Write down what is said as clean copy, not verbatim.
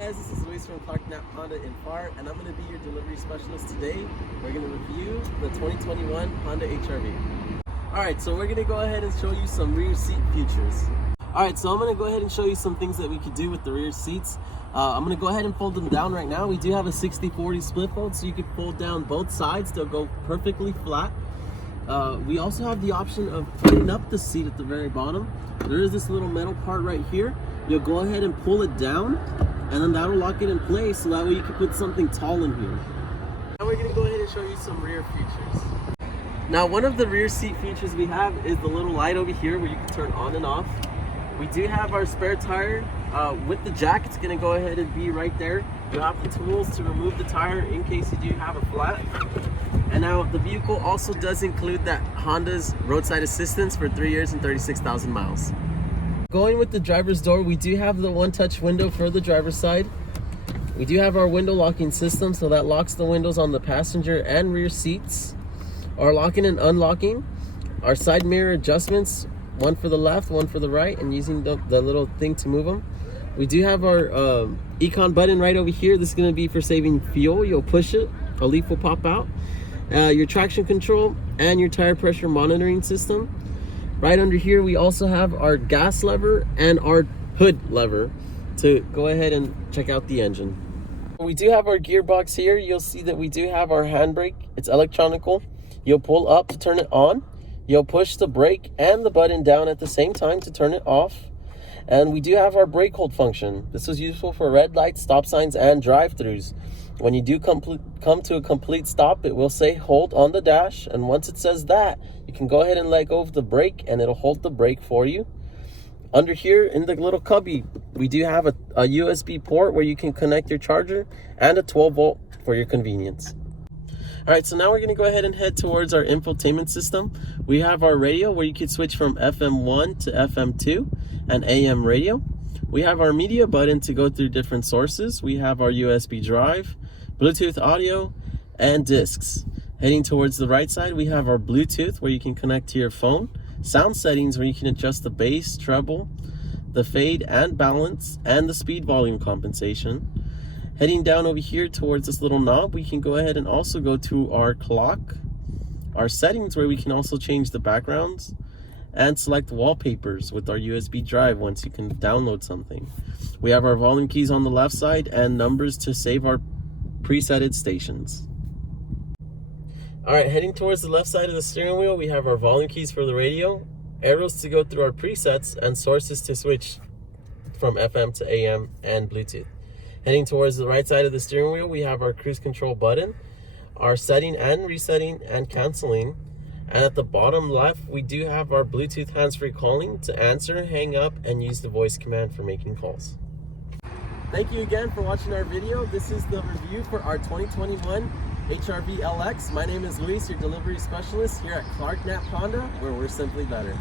Guys, this is Luis from Clark Knapp Honda in Pharr, and I'm going to be your delivery specialist today. We're going to review the 2021 Honda HR-V. Alright, so we're going to go ahead and show you some rear seat features. Alright, so I'm going to go ahead and show you some things that we could do with the rear seats. I'm going to go ahead and fold them down right now. We do have a 60-40 split fold, so you can fold down both sides. They'll go perfectly flat. We also have the option of putting up the seat at the very bottom. There is this little metal part right here. You'll go ahead and pull it down, and then that'll lock it in place, so that way you can put something tall in here. Now we're going to go ahead and show you some rear features. Now one of the rear seat features we have is the little light over here where you can turn on and off. We do have our spare tire with the jack. It's going to go ahead and be right there. You have the tools to remove the tire in case you do have a flat. And now the vehicle also does include that Honda's Roadside Assistance for 3 years and 36,000 miles. Going with the driver's door, we do have the one-touch window for the driver's side. We do have our window locking system, so that locks the windows on the passenger and rear seats. Our locking and unlocking. Our side mirror adjustments, one for the left, one for the right, and using the little thing to move them. We do have our Econ button right over here. This is going to be for saving fuel. You'll push it, a leaf will pop out. Your traction control and your tire pressure monitoring system. Right under here, we also have our gas lever and our hood lever to go ahead and check out the engine. We do have our gearbox here. You'll see that we do have our handbrake. It's electronical. You'll pull up to turn it on. You'll push the brake and the button down at the same time to turn it off. And we do have our brake hold function. This is useful for red lights, stop signs, and drive-thrus. When you do come to a complete stop, it will say hold on the dash, and once it says that, you can go ahead and let go of the brake and it'll hold the brake for you. Under here in the little cubby, we do have a USB port where you can connect your charger and a 12-volt for your convenience. Alright, so now we're going to go ahead and head towards our infotainment system. We have our radio where you can switch from FM1 to FM2 and AM radio. We have our media button to go through different sources. We have our USB drive, Bluetooth audio, and discs. Heading towards the right side, we have our Bluetooth where you can connect to your phone, sound settings where you can adjust the bass, treble, the fade and balance, and the speed volume compensation. Heading down over here towards this little knob, we can go ahead and also go to our clock, our settings where we can also change the backgrounds, and select wallpapers with our USB drive once you can download something. We have our volume keys on the left side and numbers to save our presetted stations. Alright, heading towards the left side of the steering wheel, we have our volume keys for the radio, arrows to go through our presets, and sources to switch from FM to AM and Bluetooth. Heading towards the right side of the steering wheel, we have our cruise control button, our setting and resetting and canceling. And at the bottom left, we do have our Bluetooth hands-free calling to answer, hang up, and use the voice command for making calls. Thank you again for watching our video. This is the review for our 2021 HR-V LX. My name is Luis, your delivery specialist here at Clark Knapp Honda, where we're simply better.